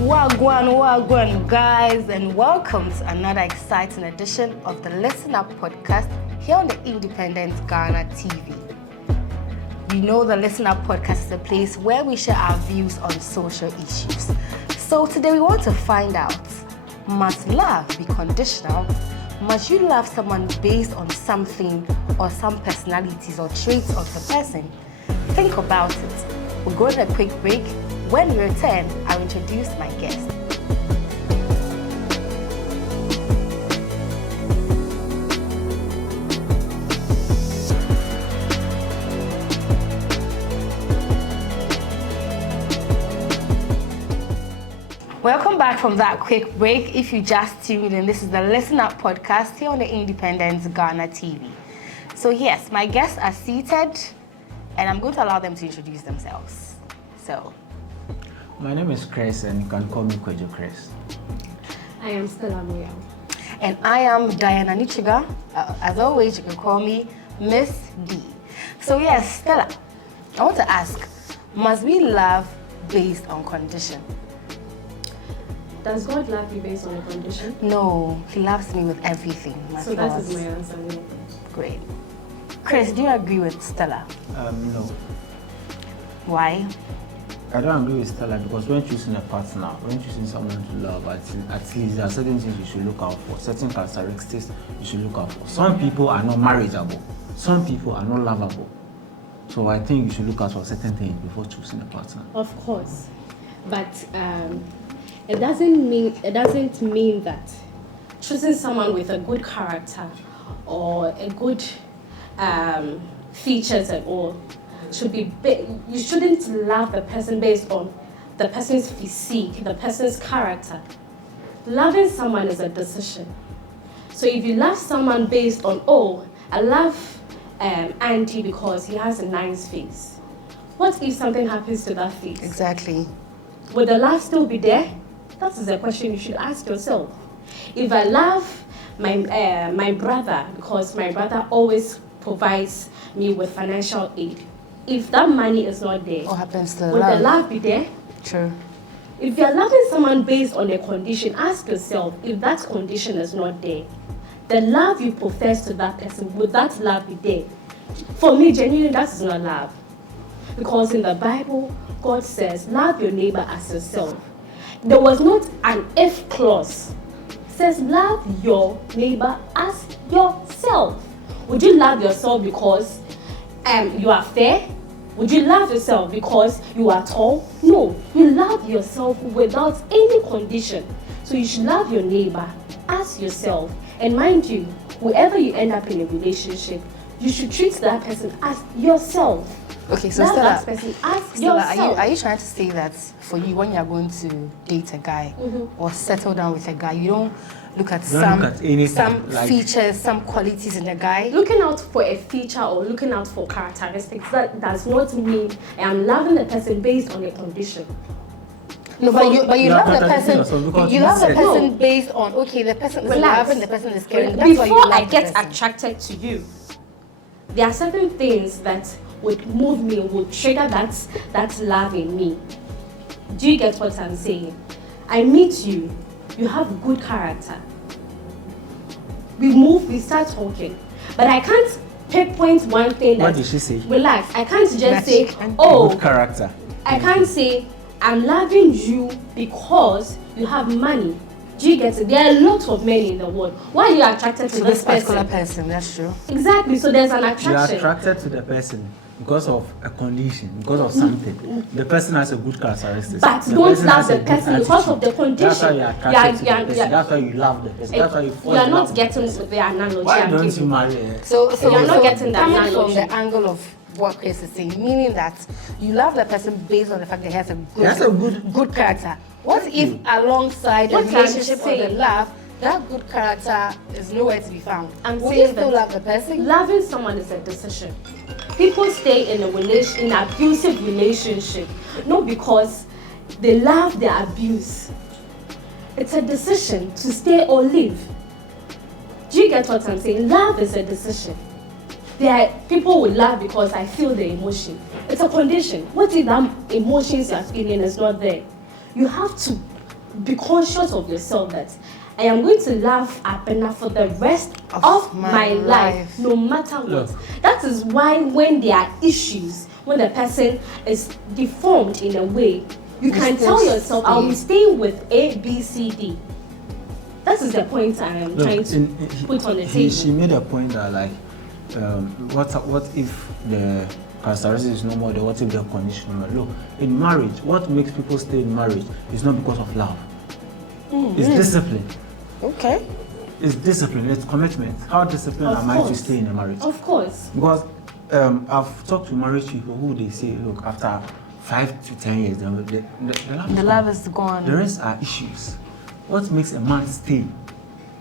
Wagwan, guys, and welcome to another exciting edition of the ListenUp Podcast here on the Independent Ghana TV. You know the ListenUp Podcast is a place where we share our views on social issues. So today we want to find out, must love be conditional? Must you love someone based on something or some personalities or traits of the person? Think about it. We'll go to a quick break. When we return, I'll introduce my guest. Welcome back from that quick break. If you just tuned in, this is the ListenUp Podcast here on the Independent Ghana TV. So yes, my guests are seated, and I'm going to allow them to introduce themselves. So. My name is Chris, and you can call me Kwejo Chris. I am Stella Moya. And I am Diana Nichiga. As always, you can call me Miss D. So yes, Stella, I want to ask, must we love based on condition? Does God love you based on a condition? No, He loves me with everything. So that is my answer. Great. Chris, do you agree with Stella? No. Why? I don't agree with Stella because when choosing a partner, when choosing someone to love, at least there are certain things you should look out for, certain characteristics you should look out for. Some people are not marriageable, some people are not lovable. So I think you should look out for certain things before choosing a partner. Of course, but it doesn't mean that choosing someone with a good character or a good features and all should be you shouldn't love the person based on the person's physique, the person's character. Loving someone is a decision. So if you love someone based on, I love Andy because he has a nice face. What if something happens to that face? Exactly. Will the love still be there? That is a question you should ask yourself. If I love my brother because my brother always provides me with financial aid, if that money is not there, What happens to will love? the love be there? True. If you're loving someone based on a condition, ask yourself if that condition is not there, the love you profess to that person, would that love be there? For me, genuinely, that is not love. Because in the Bible, God says, love your neighbor as yourself. There was not an if clause. It says, love your neighbor as yourself. Would you love yourself because you are fair? Would you love yourself because you are tall? No, you love yourself without any condition. So you should love your neighbor as yourself. And mind you, whoever you end up in a relationship, you should treat that person as yourself. Okay, so love Stella, that person as Stella, yourself. are you trying to say that for you, when you're going to date a guy or settle down with a guy, you don't look at some features, some qualities in the guy? Looking out for a feature or looking out for characteristics, that does not mean I'm loving the person based on a condition. No, but you love the person. You love the person No. based on the person is Relax. loving, the person is caring. That's why you Before love I the get person. attracted to you, there are certain things that would move me, would trigger that love in me. Do you get what I'm saying? I meet you, you have good character. We start talking. But I can't pinpoint one thing that... What did she say? Relax. I can't just say, Good character. I can't say, I'm loving you because you have money. Do you get it? There are lots of men in the world. Why are you attracted to this particular person? That's true. Exactly. So there's an You're attraction. attracted to the person because of a condition, because of something. The person has a good characteristics. But The don't person love has a the good person because of the attitude. condition. That's why you're attracted to the person. That's why you love the person. That's why you fall You are in love not with getting the person. the analogy Why I'm don't you giving. marry her? So you're not getting that coming from analogy. the angle of what Chris is saying, meaning that you love the person based on the fact that he has a good character. What if alongside the What I'm relationship or the saying- love, that good character is nowhere to be found? I'm Would saying you still that love the person? loving someone is a decision. People stay in in an abusive relationship, not because they love their abuse. It's a decision to stay or leave. Do you get what I'm saying? Love is a decision. People will laugh because I feel the emotion. It's a condition. What if that emotions you're feeling is not there? You have to be conscious of yourself that I am going to love Abena for the rest of my life, no matter what. Look. That is why when there are issues, when the person is deformed in a way, you can tell yourself, I will stay with A, B, C, D. That is the point I am trying to put on the table. She made a point that like, what if the characteristic is no more than what if they're conditional? Look, in marriage, what makes people stay in marriage is not because of love. It's discipline. Okay. It's discipline, it's commitment. How disciplined am I to stay in a marriage? Of course. Because I've talked to married people who they say, look, after 5 to 10 years, the love is gone. The rest are issues. What makes a man stay?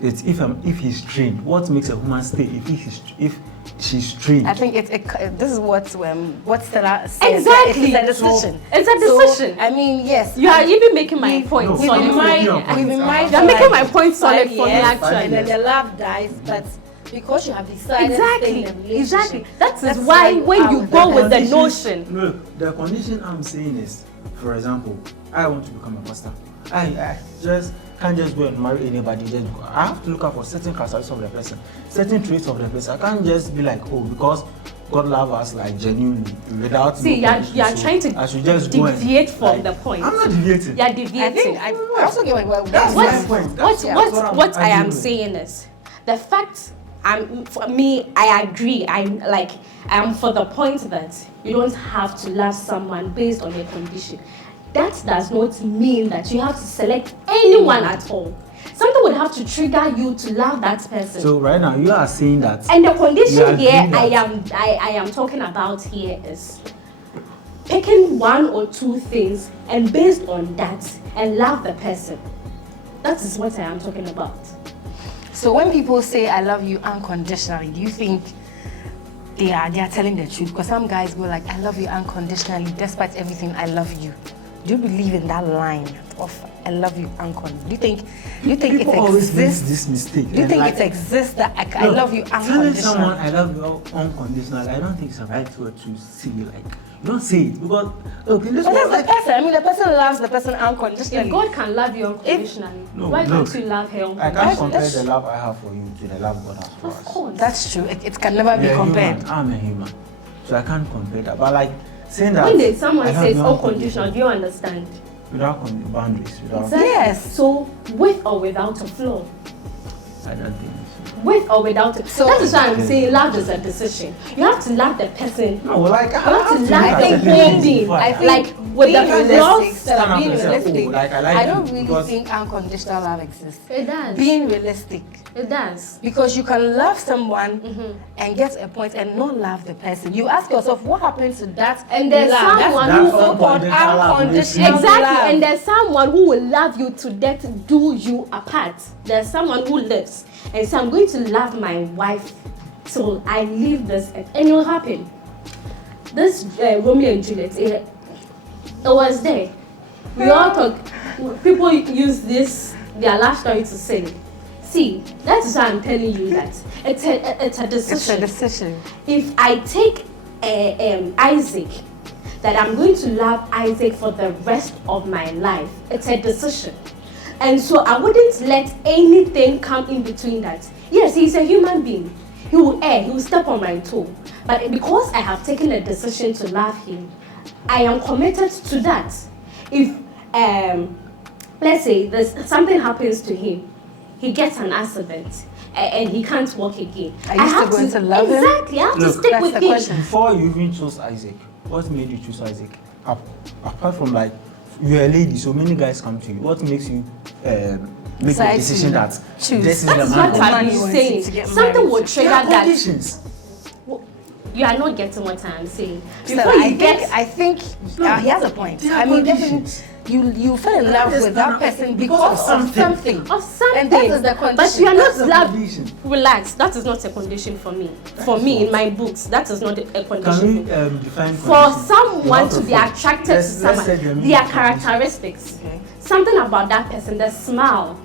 It's if he's trained. What makes a woman stay if she's trained? I think this is what Stella says. Exactly. It's a decision. It's a decision. So, I mean, yes. You are even making my point solid. You're making my point solid for me actually. And then the love dies, but because you have decided to stay in a relationship. Exactly. That is why when you go with the notion. Look, the condition I'm saying is, for example, I want to become a pastor. I just can't just go and marry anybody. I have to look out for certain characteristics of the person, certain traits of the person. I can't just be like, oh, because God loves us like genuinely without. See, you are trying to deviate from the point. I'm not deviating. You are deviating. I also get that's my point. What I am saying is the fact. For me, I agree. I am for the point that you don't have to love someone based on a condition. That does not mean that you have to select anyone at all. Something would have to trigger you to love that person. So right now you are saying that. And the condition here I am talking about here is picking one or two things and based on that and love the person. That is what I am talking about. So when people say I love you unconditionally, do you think they are telling the truth? Because some guys go like, I love you unconditionally despite everything, I love you. Do you believe in that line of I love you unconditionally? Do you think people it always exists? make this mistake. Do you think it exists that I love you unconditionally? Telling someone I love you unconditionally, I don't think it's a right word to say. Like, you don't say it because look, in this But world, that's the person. I mean, the person loves the person unconditionally. If God can love you unconditionally, why can't you love her unconditionally? I can't compare the love I have for you to the love God has for us. Of course. That's true. It can never be compared. I'm a human, so I can't compare that. But like saying that when someone says unconditional, do you understand? Without boundaries, without. Exactly. Yes. So with or without a flaw. I don't think so. With or without it. So that is why I'm saying love is a decision. You have to love the person. No, like you have to love the whole being. I think like with the flaws. being realistic. Like, I don't really think unconditional love exists. It does. Being realistic. It does. Because you can love someone and get to a point and not love the person. You ask yourself, what happened to that? And there's someone who so-called unconditional exactly, love. and there's someone who will love you to death, do you apart. There's someone who lives and say, I'm going to love my wife till I leave this earth, and it will happen. This Romeo and Juliet, it was there. We all talk. People use their love story to say. See, that is why I'm telling you that it's a decision. It's a decision. If I take Isaac, that I'm going to love Isaac for the rest of my life, it's a decision. And so I wouldn't let anything come in between that. Yes, he's a human being. He will err, he will step on my toe. But because I have taken a decision to love him, I am committed to that. If, let's say, something happens to him, he gets an accident and he can't walk again. Are you still going to love him? Exactly, I have to stick with him. Question. Before you even chose Isaac, what made you choose Isaac? Apart from like, you're a lady, so many guys come to you. What makes you make the decision that choose. This is That the is man? what I'm saying. Something will trigger that. Conditions. You are not getting what I'm saying. So I think he has a point. I mean, definitely, you fell in love with that person because of something. And that is the condition. But you are not condition. Relax. That is not a condition for me. For me, in my books, that is not a condition. Can we define for someone to be attracted to someone, their characteristics, something about that person, the smile,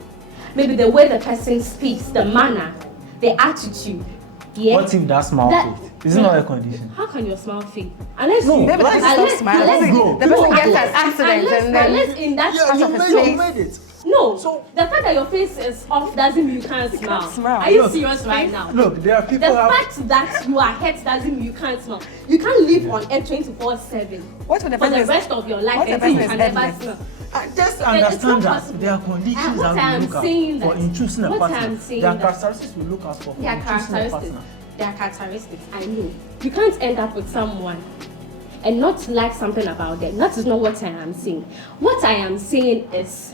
maybe the way the person speaks, the manner, the attitude. Yeah. What if that smile fades? Is it not a condition? How can your smile fade? Unless maybe the person stops smiling. The person gets an accident and then in that you made it. No. So the fact that your face is off doesn't mean you can't smile. Are you serious right now? Look, there are people. The fact that you are hurt doesn't mean you can't smile. You can't live on air 24/7 What would the for the person rest of your life what the until you person can is never headless? smile. I just It's understand not that possible. there are conditions What I that am we look saying out for that- in choosing a what I partner. am saying There are that- characteristics we look out for There are in choosing a characteristics. partner. There are characteristics. I know. You can't end up with someone and not like something about them. That is not what I am saying. What I am saying is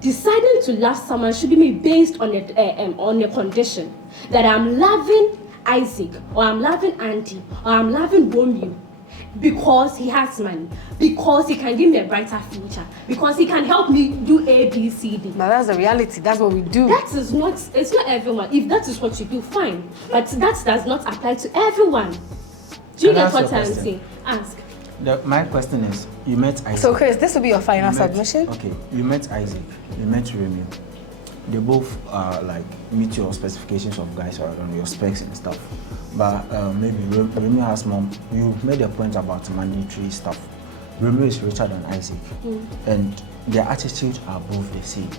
deciding to love someone should be based on a condition that I'm loving Isaac, or I'm loving Andy, or I'm loving Romeo because he has money, because he can give me a brighter future, because he can help me do A, B, C, D. But that's the reality. That's what we do. That is not, it's not everyone. If that is what you do, fine. But that does not apply to everyone. Do you Can I get ask what you a I'm question? saying? Ask. My question is, you met Isaac. So Chris, this will be your final You met- submission. Okay, you met Isaac, you met Romeo. They both like meet your specifications of guys or your specs and stuff. But maybe Romeo has more. You made a point about mandatory stuff. Romeo is richer than Isaac, and their attitudes are both the same.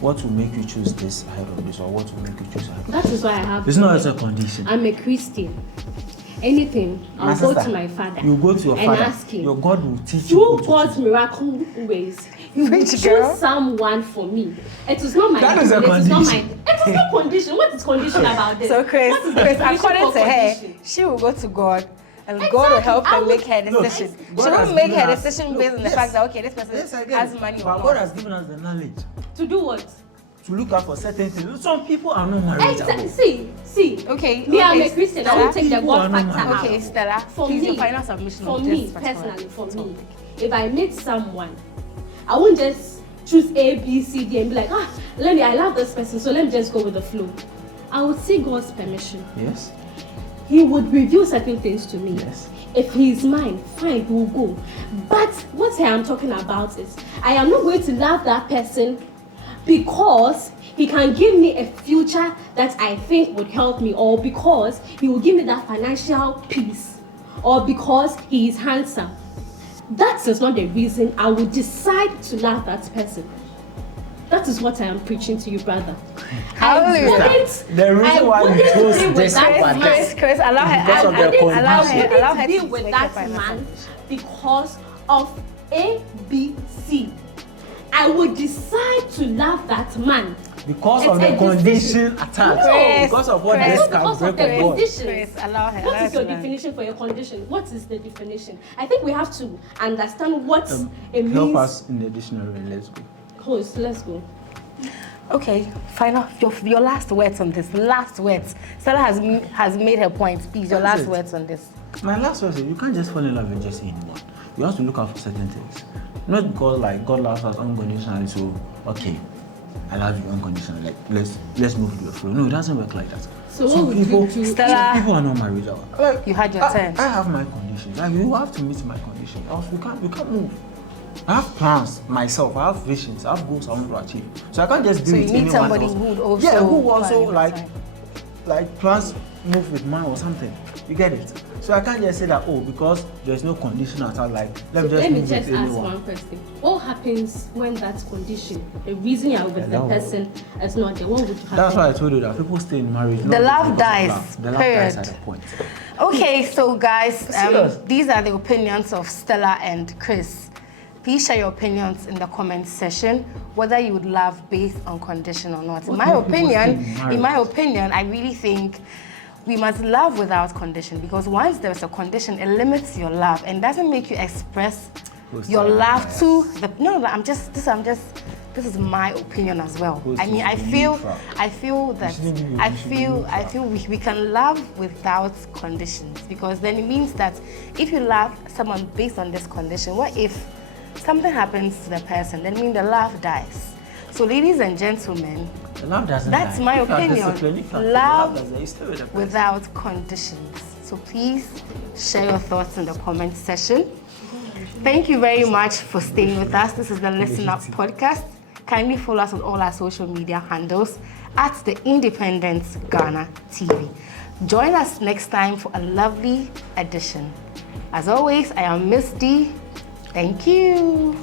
What will make you choose this ahead of this, or what will make you choose ahead of That is why I have. this? It's not as a condition. I'm a Christian. Anything, My I'll go sister, to my father. You go to your and father. ask him. Your God will teach you. Through what to God's do. miracle ways, He will Preach, choose girl. someone for me. It is not my. That is a it is not my. condition. It is not condition. What is condition about this? So Chris, What is the Chris definition according for to her, condition? she will go to God, and God will help I her would- make her Look, decision. God She has won't make given her us- decision look, based on the yes. fact that okay, this person Yes, I get has it. money or But not. God has given us the knowledge To do what? to look out for certain things. Some people are not marriageable. See. Okay. Me, I'm okay, a Christian. I Stella. will take the People are God not factor out. Okay, Stella. For please, me, your final submission for on me this particular personally, for me, topic. if I meet someone, I won't just choose A, B, C, D and be like, I love this person, so let me just go with the flow. I would seek God's permission. Yes. He would reveal certain things to me. Yes. If he is mine, fine, we will go. But what I am talking about is, I am not going to love that person because he can give me a future that I think would help me, or because he will give me that financial peace, or because he is handsome. That is not the reason I would decide to love that person. That is what I am preaching to you, brother. Hallelujah. The reason why you chose this over this. Chris, allow her. Because of I their wouldn't condition. Allow her be to with make her that final man submission. because of A, B, C. I would decide to love that man. Because It's of the a condition decision. attached. No. Because of what Chris, this because can of break the a God. condition. Chris, allow her. What allow is her your to learn. definition for your condition? What is the definition? I think we have to understand what it means. Help us in the dictionary and let's go. Host, let's go. Okay, final. Your last words on this. Last words. Stella has made her point. Please, your That's last it. words on this. My last word is you can't just fall in love with just anyone. You have to look out for certain things. Not because like God loves us unconditionally, so okay, I love you unconditionally. Like let's move to the flow. No, it doesn't work like that. So Some what would people, you do? Stella. some people are not marriageable. Like, You had your turn. I have my conditions. Like you have to meet my conditions. Else you can't move. I have plans myself. I have visions. I have goals I want to achieve. So I can't just do So it you need anyone somebody else. who would also who also plan your like time. like plans move with mine or something. You get it? So I can't just say that because there's no condition at all. Like let me just Let me move just with ask anyone. one question. What happens when that condition, the reason you are with the Hello. person, is not there? What would happen? That's why I told you that people stay in marriage. The not love because of dies, love. The love period. dies at a point. Okay, so guys, Serious? these are the opinions of Stella and Chris. Please share your opinions in the comment section, whether you would love based on condition or not. What make people stay in marriage? In my opinion, I really think we must love without condition, because once there's a condition, it limits your love and doesn't make you express Who's your telling love you to the. No, this is my opinion as well. Who's I mean, I telling feel you? that shouldn't give you- I you should feel give I feel we can love without conditions, because then it means that if you love someone based on this condition, what if something happens to the person? Then mean the love dies. So ladies and gentlemen, The love doesn't that's die. my If you are disciplined, opinion. if you are- Love doesn't die, you stay with the person. without conditions. So please share your thoughts in the comment section. Thank you very much for staying with us. This is the Listen Up Podcast. Kindly follow us on all our social media handles at the Independent Ghana TV. Join us next time for a lovely edition. As always, I am Miss D. Thank you.